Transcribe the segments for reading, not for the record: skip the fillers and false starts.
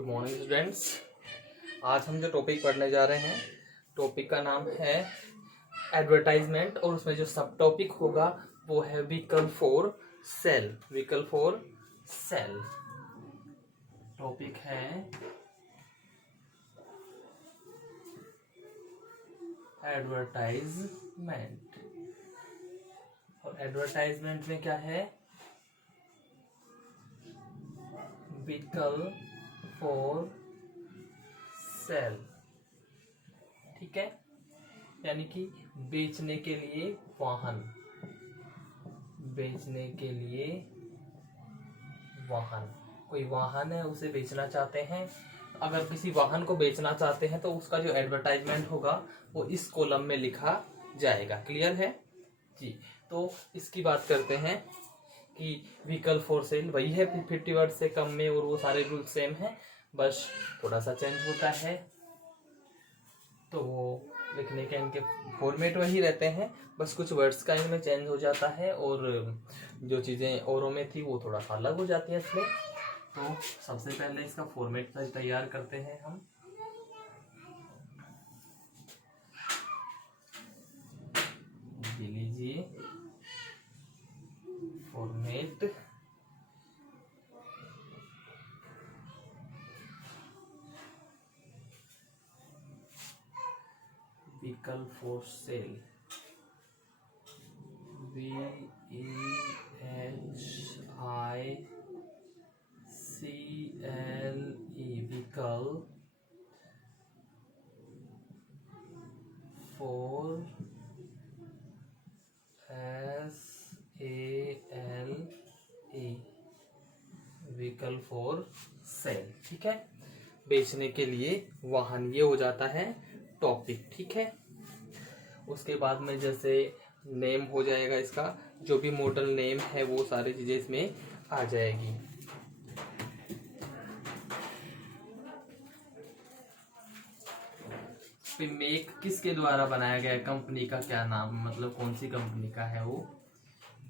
Good morning students. आज हम जो टॉपिक पढ़ने जा रहे हैं, टॉपिक का नाम है एडवर्टाइजमेंट और उसमें जो सब टॉपिक होगा वो है vehicle for sale. Vehicle for sale topic है एडवर्टाइजमेंट। और एडवर्टाइजमेंट में क्या है? व्हीकल फॉर सेल, ठीक है, यानी कि बेचने के लिए वाहन, बेचने के लिए वाहन। कोई वाहन है उसे बेचना चाहते हैं। अगर किसी वाहन को बेचना चाहते हैं तो उसका जो एडवर्टाइजमेंट होगा वो इस कॉलम में लिखा जाएगा। क्लियर है जी? तो इसकी बात करते हैं कि व्हीकल फॉर सेल वही है, 50 वर्ड से कम में, और वो सारे रूल सेम है, बस थोड़ा सा चेंज होता है। तो वो लिखने के इनके फॉर्मेट वही रहते हैं, बस कुछ वर्ड्स का इनमें चेंज हो जाता है और जो चीज़ें औरों में थी वो थोड़ा सा अलग हो जाती है इसमें। तो सबसे पहले इसका फॉर्मेट तैयार करते हैं हम। लीजिए format, vehicle for sale, VHICLE, vehicle for SALE, vehicle for sale, ठीक है, बेचने के लिए वाहन। ये हो जाता है टॉपिक, ठीक है। उसके बाद में जैसे नेम हो जाएगा इसका, जो भी मॉडल नेम है वो सारी चीजें इसमें आ जाएगी। फिर मेक किसके द्वारा बनाया गया है, कंपनी का क्या नाम, मतलब कौन सी कंपनी का है वो।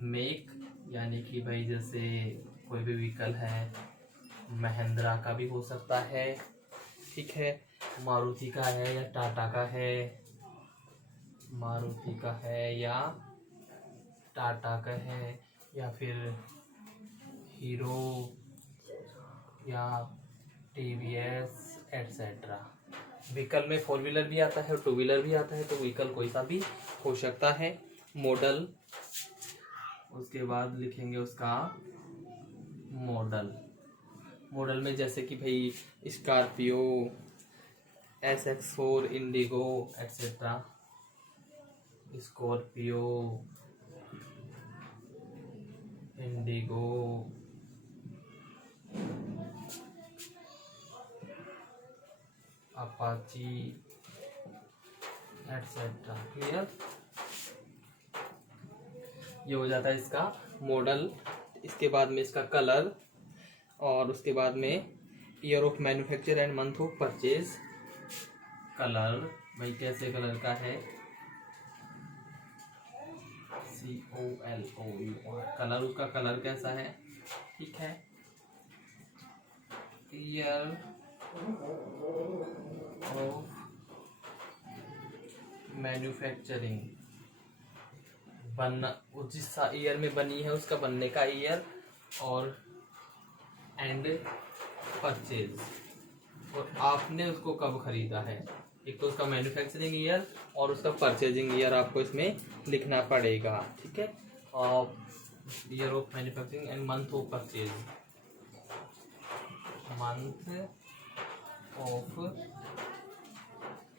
मेक यानी कि भाई जैसे कोई भी व्हीकल है, महिंद्रा का भी हो सकता है, ठीक है, मारुति का है या टाटा का है, मारुति का है या टाटा का है, या फिर हीरो या टीवीएस एटसेट्रा। व्हीकल में 4 व्हीलर भी आता है और 2 व्हीलर भी आता है, तो व्हीकल कोई सा भी हो सकता है। मॉडल, उसके बाद लिखेंगे उसका मॉडल। मॉडल में जैसे कि भाई Scorpio, SX4, Indigo etcetera. Scorpio, Indigo, Apache etcetera. Clear? ये हो जाता है इसका मॉडल। इसके बाद में इसका कलर, और उसके बाद में year of manufacture and month of purchase. Colour भाई कैसे कलर का है, COLOUR, कलर, उसका कलर कैसा है, ठीक है। ईयर ऑफ मैन्युफैक्चरिंग, बनना, जिस ईयर में बनी है उसका बनने का ईयर, और एंड परचेज, और आपने उसको कब खरीदा है। एक तो उसका मैन्युफैक्चरिंग ईयर और उसका परचेजिंग ईयर आपको इसमें लिखना पड़ेगा, ठीक है। और year of manufacturing and month of purchase, month of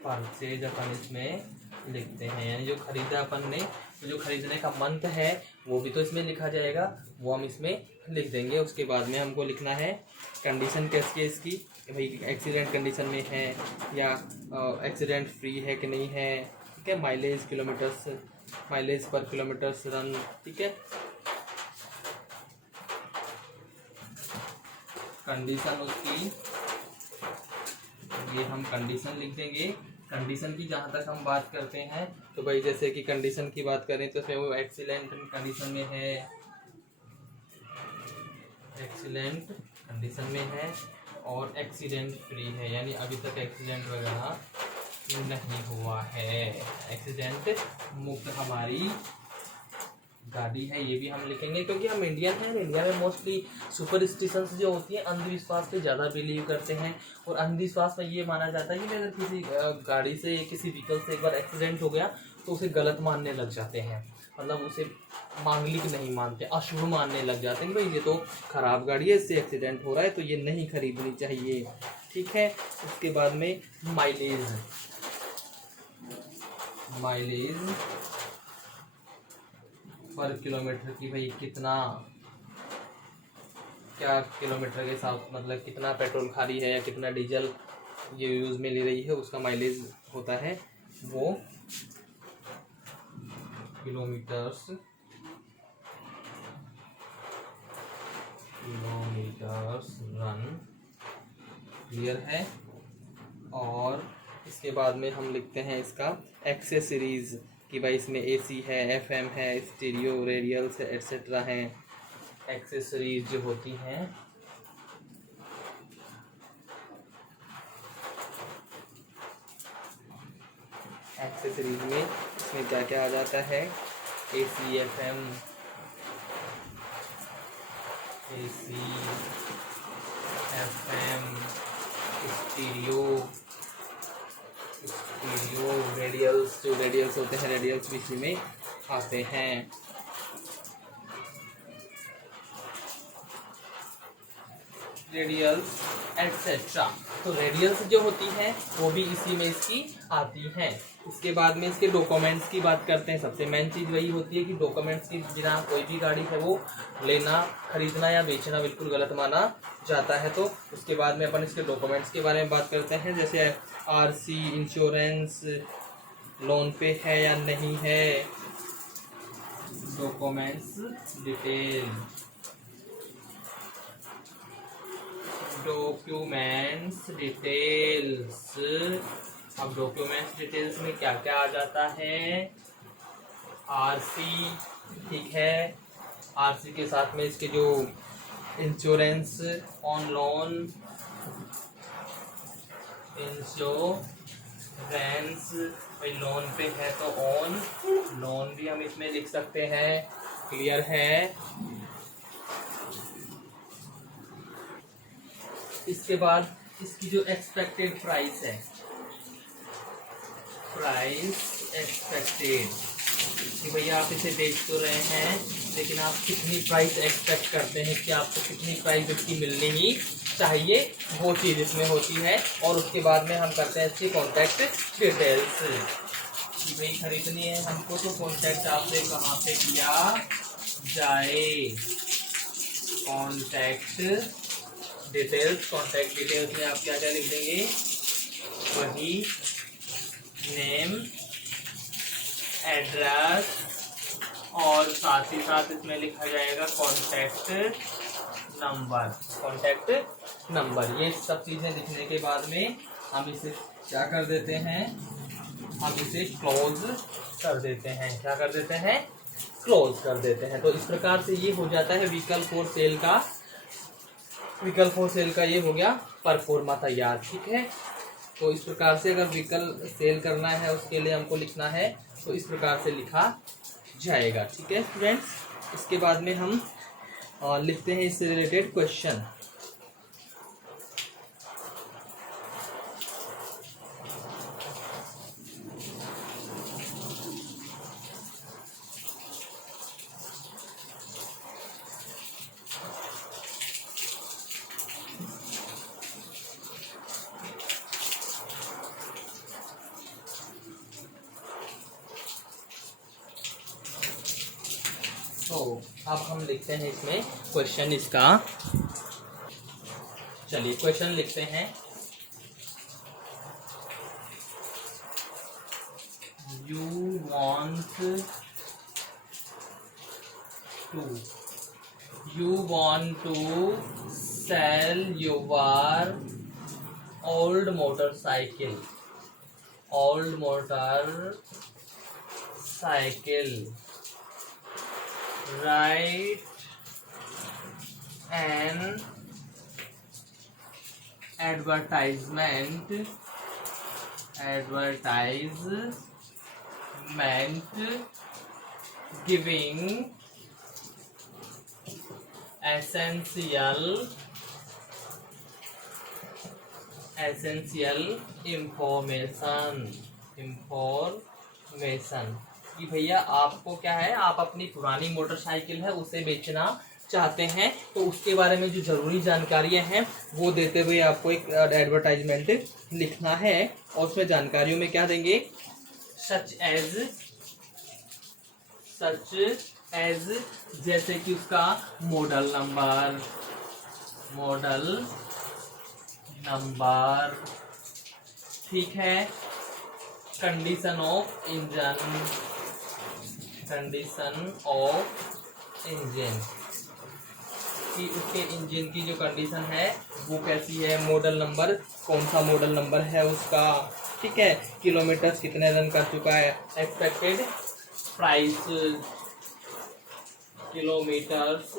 purchase अपन इसमें लिखते हैं, यानी जो खरीदा अपन ने, तो जो खरीदने का मंथ है वो भी तो इसमें लिखा जाएगा, वो हम इसमें लिख देंगे। उसके बाद में हमको लिखना है कंडीशन कैसी है इसकी, भाई एक्सीडेंट कंडीशन में है या एक्सीडेंट फ्री है कि नहीं है, ठीक है। माइलेज, किलोमीटर्स, माइलेज पर किलोमीटर्स रन, ठीक है। कंडीशन उसकी, ये हम कंडीशन लिख देंगे। कंडीशन की जहाँ तक हम बात करते हैं तो भाई जैसे कि कंडीशन की बात करें तो उसमें वो एक्सीलेंट कंडीशन में है, एक्सीलेंट कंडीशन में है, और एक्सीडेंट फ्री है, यानी अभी तक एक्सीडेंट वगैरह नहीं हुआ है, एक्सीडेंट मुक्त हमारी गाड़ी है। ये भी हम लिखेंगे क्योंकि हम इंडियन हैं। इंडिया में मोस्टली सुपरस्टिशंस जो होती हैं, अंधविश्वास पे ज़्यादा बिलीव करते हैं। और अंधविश्वास में ये माना जाता है कि अगर किसी गाड़ी से, किसी व्हीकल से एक बार एक्सीडेंट हो गया तो उसे गलत मानने लग जाते हैं, मतलब उसे मांगलिक नहीं मानते, अशुभ मानने लग जाते हैं कि भाई ये तो खराब गाड़ी है, इससे एक्सीडेंट हो रहा है तो ये नहीं खरीदनी चाहिए। ठीक है। उसके बाद में माइलेज पर किलोमीटर की, भाई कितना, क्या किलोमीटर के साथ, मतलब कितना पेट्रोल खा रही है या कितना डीजल ये यूज़ में ले रही है, उसका माइलेज होता है वो किलोमीटर्स रन। क्लियर है। और इसके बाद में हम लिखते हैं इसका एक्सेसरीज कि भाई इसमें एसी है, एफएम है, स्टीरियो, रेडियल्स है, एट्सेट्रा हैं। एक्सेसरीज जो होती हैं एक्सेसरीज में इसमें क्या क्या आ जाता है, एसी, एफएम, स्टीरियो, रेडियल्स, जो रेडियल्स होते हैं, रेडियल्स भी इसी में आते हैं। रेडियल्स एटसेट्रा, तो रेडियल्स जो होती हैं वो भी इसी में इसकी आती हैं। इसके बाद में इसके डॉक्यूमेंट्स की बात करते हैं। सबसे मेन चीज़ वही होती है कि डॉक्यूमेंट्स के बिना कोई भी गाड़ी है वो लेना, खरीदना या बेचना बिल्कुल गलत माना जाता है। तो उसके बाद में अपन इसके डॉक्यूमेंट्स के बारे में बात करते हैं, जैसे आरसी, इंश्योरेंस, लोन पे है या नहीं है, डॉक्यूमेंट्स डिटेल, डॉक्यूमेंट्स डिटेल्स। अब डॉक्यूमेंट्स डिटेल्स में क्या क्या आ जाता है, आरसी, ठीक है, आरसी के साथ में इसके जो इंश्योरेंस ऑन लोन, इंश्योरेंस भाई लोन पे है तो ऑन लोन भी हम इसमें लिख सकते हैं। क्लियर है। इसके बाद इसकी जो एक्सपेक्टेड प्राइस है, प्राइस एक्सपेक्टेड, कि भैया आप इसे बेच तो रहे हैं लेकिन आप कितनी प्राइस एक्सपेक्ट करते हैं कि आपको कितनी प्राइस इसकी मिलनी ही चाहिए, वो चीज़ इसमें होती है। और उसके बाद में हम करते हैं इसकी कॉन्टैक्ट डिटेल्स कि भाई खरीदनी है हमको तो कॉन्टैक्ट आपसे कहाँ से किया जाए, कॉन्टैक्ट डिटेल्स। कॉन्टैक्ट डिटेल्स में आप क्या क्या लिख देंगे, वही नेम, एड्रेस, और साथ ही साथ इसमें लिखा जाएगा कॉन्टैक्ट नंबर, कॉन्टैक्ट नंबर। ये सब चीज़ें लिखने के बाद में हम इसे क्या कर देते हैं, हम इसे क्लोज कर देते हैं। क्या कर देते हैं, क्लोज कर देते हैं। तो इस प्रकार से ये हो जाता है व्हीकल फॉर सेल का, व्हीकल फॉर सेल का ये हो गया परफॉर्मा तैयार। ठीक है। तो इस प्रकार से अगर व्हीकल सेल करना है उसके लिए हमको लिखना है तो इस प्रकार से लिखा जाएगा। ठीक है स्टूडेंट्स। इसके बाद में हम लिखते हैं इससे रिलेटेड क्वेश्चन। तो अब हम लिखते हैं इसमें क्वेश्चन इसका। चलिए क्वेश्चन लिखते हैं। You want to sell your old motorcycle, write an advertisement giving essential information कि भैया आपको क्या है, आप अपनी पुरानी मोटरसाइकिल है उसे बेचना चाहते हैं, तो उसके बारे में जो जरूरी जानकारियां हैं वो देते हुए आपको एक एडवर्टाइजमेंट लिखना है। और उसमें जानकारियों में क्या देंगे, सच एज जैसे कि उसका मॉडल नंबर, ठीक है, कंडीशन ऑफ इंजन कि उसके इंजन की जो कंडीशन है वो कैसी है, मॉडल नंबर, कौन सा मॉडल नंबर है उसका, ठीक है, किलोमीटर कितने रन कर चुका है, expected price, kilometres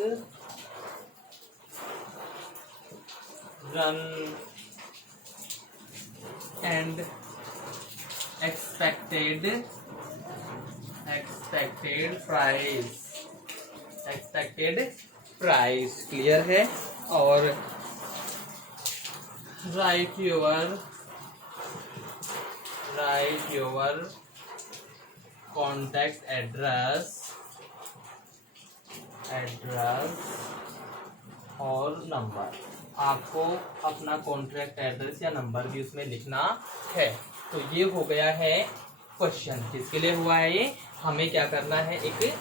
run and expected price, clear है। और राइट योर कॉन्टैक्ट एड्रेस और नंबर, आपको अपना कॉन्ट्रैक्ट एड्रेस या नंबर भी उसमें लिखना है। तो ये हो गया है क्वेश्चन, किसके लिए हुआ है ये, हमें क्या करना है, एक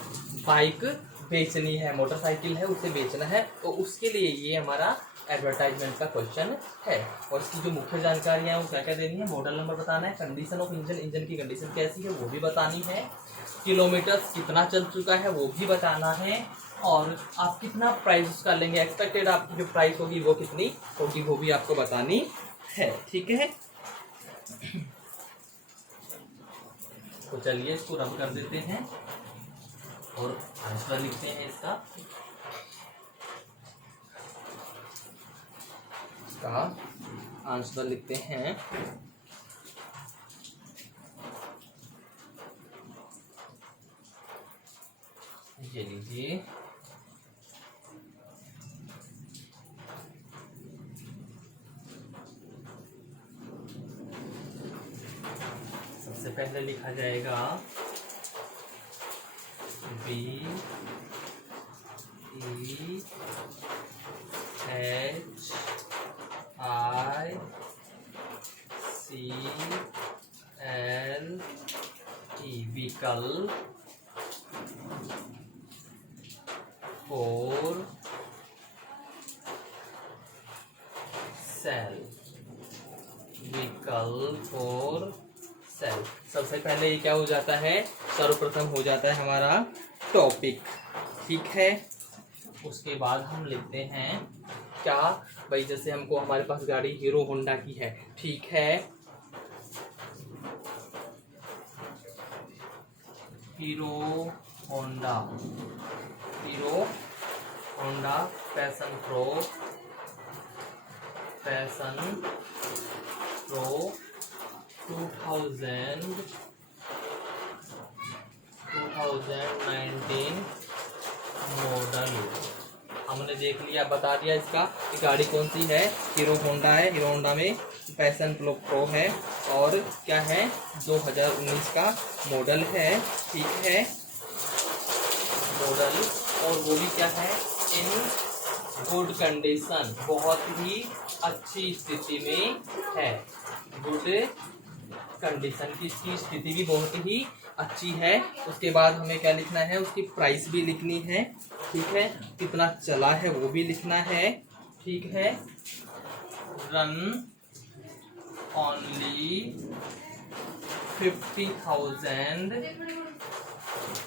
बाइक बेचनी है, मोटरसाइकिल है उसे बेचना है, तो उसके लिए ये हमारा एडवर्टाइजमेंट का क्वेश्चन है। और इसकी जो मुख्य जानकारियां हैं वो क्या क्या देनी है, मॉडल नंबर बताना है, कंडीशन ऑफ इंजन की कंडीशन कैसी है वो भी बतानी है, किलोमीटर्स कितना चल चुका है वो भी बताना है, और आप कितना प्राइस उसका लेंगे, एक्सपेक्टेड आपकी जो प्राइस होगी वो कितनी होगी वो भी आपको बतानी है, ठीक है। तो चलिए इसको रब कर देते हैं और आंसर लिखते हैं इसका आंसर लिखते हैं। ये लीजिए, सबसे पहले लिखा जाएगा BEECH व्हीकल फॉर सेल, सबसे पहले ये क्या हो जाता है, सर्वप्रथम हो जाता है हमारा टॉपिक, ठीक है। उसके बाद हम लिखते हैं क्या भाई, जैसे हमको हमारे पास गाड़ी हीरो होंडा की है, ठीक है, hero Honda passion pro 2019 model, हमने देख लिया, बता दिया इसका कि गाड़ी कौन सी है, हीरो होंडा है, हीरो होंडा में पैशन प्रो है, और क्या है 2019 का मॉडल है, ठीक है, मॉडल, और वो भी क्या है, इन गुड कंडीशन, बहुत ही अच्छी स्थिति में है, गुड कंडीशन की इसकी स्थिति भी बहुत ही अच्छी है। उसके बाद हमें क्या लिखना है, उसकी प्राइस भी लिखनी है, ठीक है, कितना चला है वो भी लिखना है, ठीक है, रन ओनली 50,000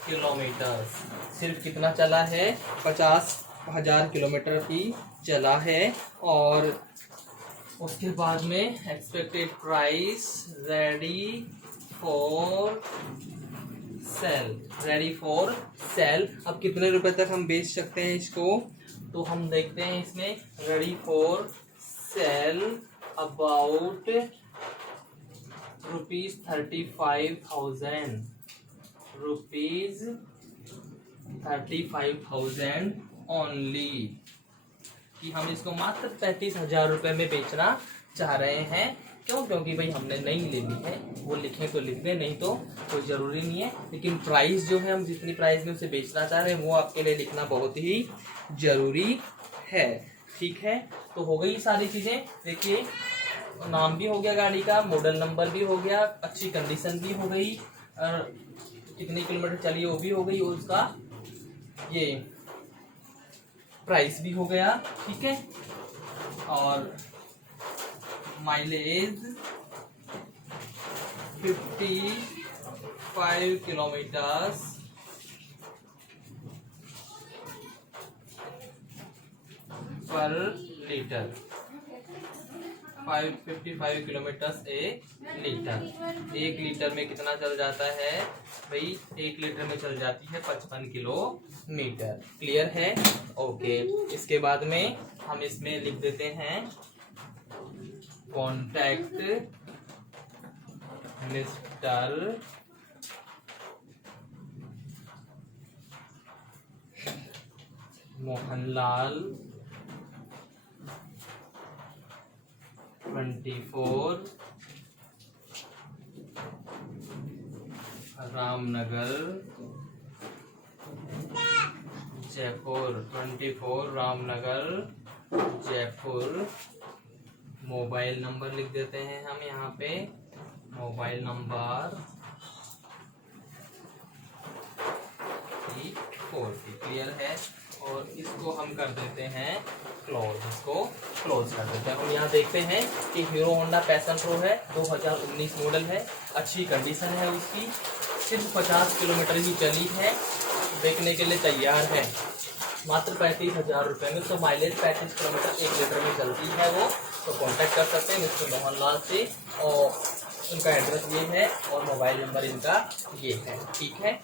किलोमीटर, सिर्फ कितना चला है, 50,000 किलोमीटर की चला है। और उसके बाद में expected price ready for sale, अब कितने रुपए तक हम बेच सकते हैं इसको, तो हम देखते हैं इसमें ready for sale about ₹35,000, ₹35,000 only, कि हम इसको मात्र 35,000 रुपए में बेचना चाह रहे हैं। क्यों? क्योंकि भाई हमने नई लेनी है, वो लिखें तो लिख दें, नहीं तो कोई जरूरी नहीं है, लेकिन प्राइस जो है हम जितनी प्राइस में उसे बेचना चाह रहे हैं वो आपके लिए लिखना बहुत ही जरूरी है। ठीक है, तो हो गई सारी चीजें। देखिए, नाम भी हो गया गाड़ी का, मॉडल नंबर भी हो गया, अच्छी कंडीशन भी हो गई, कितने किलोमीटर चली वो भी हो गई, और उसका ये प्राइस भी हो गया। ठीक है, और माइलेज 55 किलोमीटर्स पर लीटर, 55 किलोमीटर ए लीटर। 1 लीटर में कितना चल जाता है भाई? 1 लीटर में चल जाती है 55 किलोमीटर। क्लियर है? ओके। इसके बाद में हम इसमें लिख देते हैं contact mister Mohanlal 24 Ramnagar Jaipur, 24 Ramnagar Jaipur. Mobile number लिख देते हैं हम यहाँ पे, मोबाइल नंबर 40। क्लियर है? और इसको हम कर देते हैं क्लोज, इसको क्लोज कर देते हैं। हम यहाँ देखते हैं कि हीरो होंडा पैशन प्रो है, 2019 मॉडल है, अच्छी कंडीशन है उसकी, सिर्फ 50 किलोमीटर ही चली है, देखने के लिए तैयार है, मात्र 35,000 रुपये में। तो माइलेज 35 किलोमीटर 1 लीटर में चलती है वो। तो कांटेक्ट कर सकते हैं मिस्टर मोहनलाल से, और उनका एड्रेस ये है और मोबाइल नंबर इनका ये है। ठीक है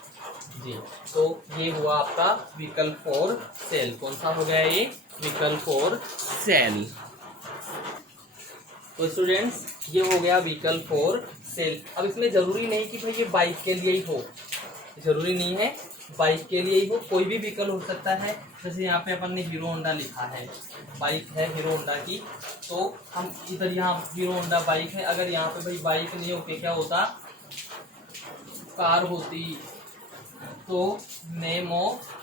जी। तो ये हुआ आपका व्हीकल फॉर सेल। कौन सा हो गया ये? Vehicle for sale. तो स्टूडेंट्स, ये हो गया व्हीकल फॉर सेल। अब इसमें जरूरी नहीं कि भाई ये बाइक के लिए ही हो, जरूरी नहीं है बाइक के लिए ही हो, कोई भी व्हीकल हो सकता है। जैसे यहाँ पे अपन ने हीरो होंडा लिखा है, बाइक है हीरो होंडा की, तो हम इधर यहाँ हीरो होंडा बाइक है। अगर यहाँ पे भाई बाइक नहीं होके क्या होता, कार होती, तो नेम ऑफ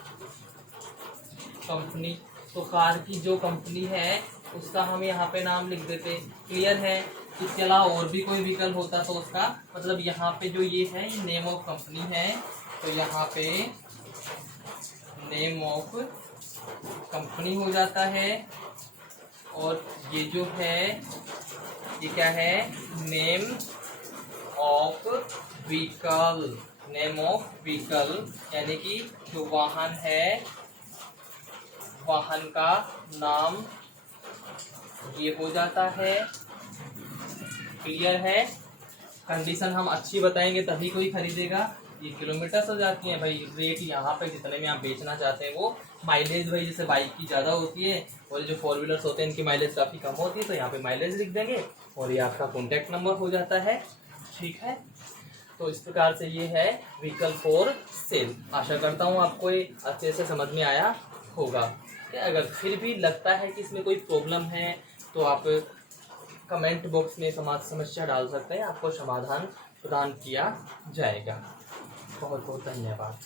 कंपनी, तो कार की जो कंपनी है उसका हम यहाँ पे नाम लिख देते। क्लियर है? इसके अलावा और भी कोई व्हीकल होता तो उसका मतलब यहाँ पे जो ये है ये नेम ऑफ कंपनी है, तो यहाँ पे नेम ऑफ कंपनी हो जाता है। और ये जो है ये क्या है? Name of vehicle, name of vehicle, यानी कि जो वाहन है वाहन का नाम ये हो जाता है। क्लियर है? कंडीशन हम अच्छी बताएंगे तभी कोई खरीदेगा। ये किलोमीटर हो जाती है भाई, रेट यहाँ पे जितने में आप बेचना चाहते हैं वो। माइलेज भाई जैसे बाइक की ज़्यादा होती है और जो 4 व्हीलर्स होते हैं इनकी माइलेज काफ़ी कम होती है, तो यहाँ पे माइलेज लिख देंगे और ये आपका कॉन्टैक्ट नंबर हो जाता है। ठीक है, तो इस प्रकार से ये है व्हीकल फॉर सेल। आशा करता हूँ आपको ये अच्छे से समझ में आया होगा। अगर फिर भी लगता है कि इसमें कोई प्रॉब्लम है तो आप कमेंट बॉक्स में समस्या डाल सकते हैं, आपको समाधान प्रदान किया जाएगा। बहुत बहुत धन्यवाद।